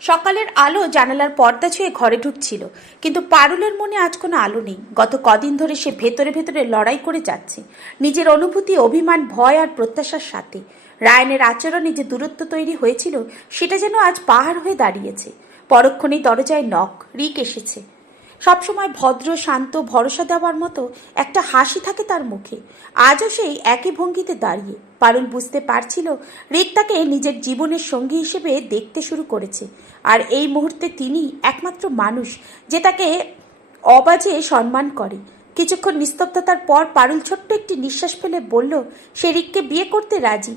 সকালের আলো জানালার পর্দা ছুঁয়ে ঘরে ঢুকছিল, কিন্তু পারুলের মনে আজ কোনো আলো নেই। গত কদিন ধরে সে ভেতরে ভেতরে লড়াই করে যাচ্ছে, নিজের অনুভূতি, অভিমান, ভয় আর প্রত্যাশার সাথে। রায়ানের আচরণে যে দূরত্ব তৈরি হয়েছিল সেটা যেন আজ পাহাড় হয়ে দাঁড়িয়েছে। পরক্ষণেই দরজায় নক। রিক এসেছে। সবসময় ভদ্র, শান্ত, ভরসা দেওয়ার মতো একটা হাসি থাকে তার মুখে। আজও সেই একই ভঙ্গিতে দাঁড়িয়ে। পারুল বুঝতে পারছিল রিক তাকে নিজের জীবনের সঙ্গী হিসেবে দেখতে শুরু করেছে, আর এই মুহূর্তে তিনি একমাত্র মানুষ যে তাকে অবাজে সম্মান করে। কিছুক্ষণ নিস্তব্ধতার পর পারুল ছোট্ট একটি নিঃশ্বাস ফেলে বলল সে রিককে বিয়ে করতে রাজি।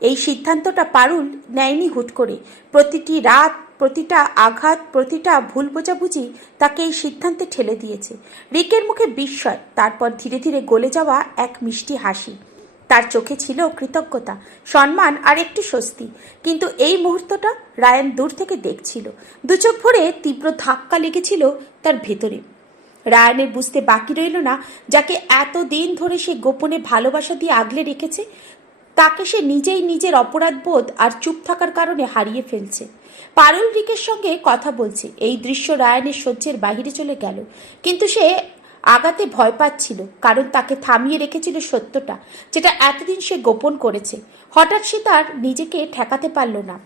এই সিদ্ধান্তটা পারুল নেয়নি হুট করে। প্রতিটি রাত, প্রতিটা আঘাত, প্রতিটা ভুল বোঝাবুঝি তাকে এই সিদ্ধান্তে ঠেলে দিয়েছে। রিকের মুখে বিস্ময়, তারপর ধীরে ধীরে গলে যাওয়া এক মিষ্টি হাসি। তার চোখে ছিল কৃতজ্ঞতা, সম্মান আর একটু স্বস্তি। কিন্তু এই মুহূর্তটা রায়ান দূর থেকে দেখছিল। দু চোখ ভরে তীব্র ধাক্কা লেগেছিল তার ভেতরে। রায়ানের বুঝতে বাকি রইল না, যাকে এতদিন ধরে সে গোপনে ভালোবাসা দিয়ে আগলে রেখেছে, তাকে সে নিজেই নিজের অপরাধবোধ আর চুপ থাকার কারণে হারিয়ে ফেলছে। পারুল রিকের সঙ্গে কথা বলছে, এই দৃশ্য রায়ানের সহ্যের বাহিরে চলে গেল। কিন্তু সে আগাতে ভয় পাচ্ছিল, কারণ তাকে থামিয়ে রেখেছিল সত্যটা, যেটা এতদিন সে গোপন করেছে। হঠাৎ সে তার নিজেকে ঠেকাতে পারল না।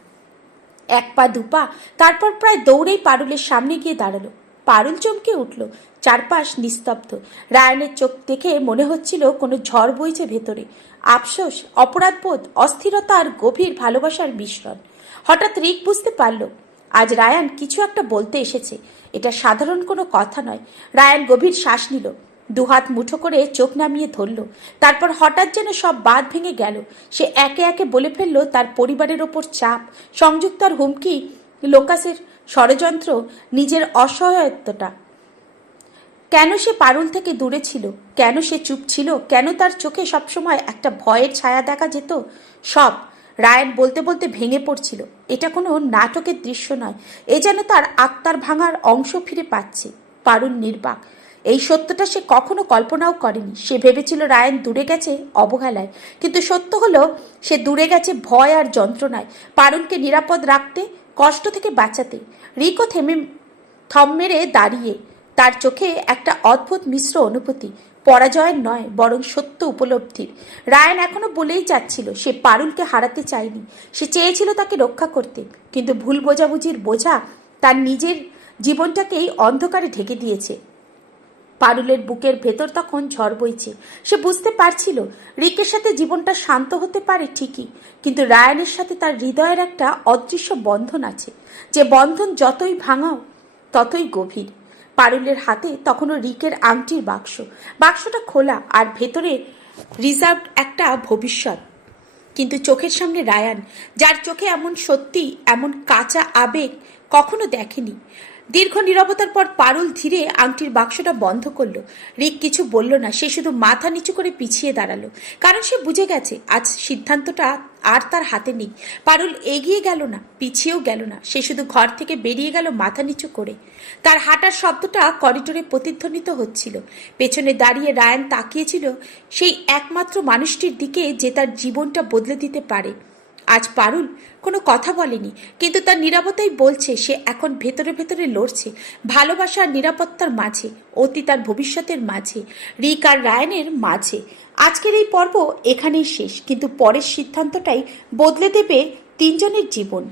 এক পা দুপা, তারপর প্রায় দৌড়েই পারুলের সামনে গিয়ে দাঁড়ালো। পারুল চমকে উঠল। চারপাশ নিস্তব্ধ। রায়ানের চোখ দেখে মনে হচ্ছিল কোনো ঝড় বইছে ভেতরে। আফসোস, অপরাধবোধ, অস্থিরতা আর গভীর ভালোবাসার মিশ্রণ। হঠাৎ রিক বুঝতে পারল আজ রায়ান কিছু একটা বলতে এসেছে। এটা সাধারণ কোনো কথা নয়। রায়ান গভীর শ্বাস নিল, দুহাত মুঠো করে চোখ নামিয়ে ধরল। তারপর হঠাৎ যেন সব বাঁধ ভেঙে গেল। সে একে একে বলে ফেলল তার পরিবারের ওপর চাপ, সংযুক্তার হুমকি, লোকাসের ষড়যন্ত্র, নিজের অসহায়ত্বটা। কেন সে পারুল থেকে দূরে ছিল, কেন সে চুপ ছিল, কেন তার চোখে সবসময় একটা ভয়ের ছায়া দেখা যেত, সব। রায়ান বলতে বলতে ভেঙে পড়ছিল। এটা কোনো নাটকের দৃশ্য নয়, এ যেন তার আত্মার ভাঙার অংশ ফিরে পাচ্ছে। পারুল নির্বাক। এই সত্যটা সে কখনো কল্পনাও করেনি। সে ভেবেছিল রায়ান দূরে গেছে অবহেলায়, কিন্তু সত্য হলো সে দূরে গেছে ভয় আর যন্ত্রণায়। পারুলকে নিরাপদ রাখতে, কষ্ট থেকে বাঁচাতে। রিকও থম মেরে দাঁড়িয়ে, তার চোখে একটা অদ্ভুত মিশ্র অনুভূতি, পরাজয়ের নয় বরং সত্য উপলব্ধির। রায়ান এখনো বলেই যাচ্ছিল সে পারুলকে হারাতে চায়নি, সে চেয়েছিল তাকে রক্ষা করতে, কিন্তু ভুল বোঝাবুঝির বোঝা তার নিজের জীবনটাকেই অন্ধকারে ঢেকে দিয়েছে। পারুলের বুকের ভেতর তখন ঝড় বইছে। সে বুঝতে পারছিল রিকের সাথে জীবনটা শান্ত হতে পারে ঠিকই, কিন্তু রায়ানের সাথে তার হৃদয়ের একটা অদৃশ্য বন্ধন আছে, যে বন্ধন যতই ভাঙাও ততই গভীর। পারুলের হাতে তখনও রিকের আংটির বাক্স। বাক্সটা খোলা, আর ভেতরে রিজার্ভ একটা ভবিষ্যৎ। কিন্তু চোখের সামনে রায়ান, যার চোখে এমন সত্যি, এমন কাঁচা আবেগ কখনো দেখেনি। দীর্ঘ নীরবতার পর পারুল ধীরে আংটির বাক্সটা বন্ধ করলো। রিক কিছু বলল না, সে শুধু মাথা নিচু করে পিছিয়ে দাঁড়ালো, কারণ সে বুঝে গেছে আজ সিদ্ধান্তটা আর তার হাতে নেই। পারুল এগিয়ে গেল না, পিছিয়েও গেল না, সে শুধু ঘর থেকে বেরিয়ে গেল মাথা নিচু করে। তার হাঁটার শব্দটা করিডোরে প্রতিধ্বনিত হচ্ছিল। পেছনে দাঁড়িয়ে রায়ান তাকিয়েছিল সেই একমাত্র মানুষটির দিকে যে তার জীবনটা বদলে দিতে পারে। আজ পারুল কোনো কথা বলেনি, কিন্তু তার নীরবতাই বলছে সে এখন ভেতরে ভেতরে লড়ছে, ভালোবাসা আর নিরাপত্তার মাঝে, অতীত আর ভবিষ্যতের মাঝে, রিক আর রায়ানের মাঝে। আজকের এই পর্ব এখানেই শেষ, কিন্তু পরের সিদ্ধান্তটাই বদলে দেবে তিনজনের জীবন।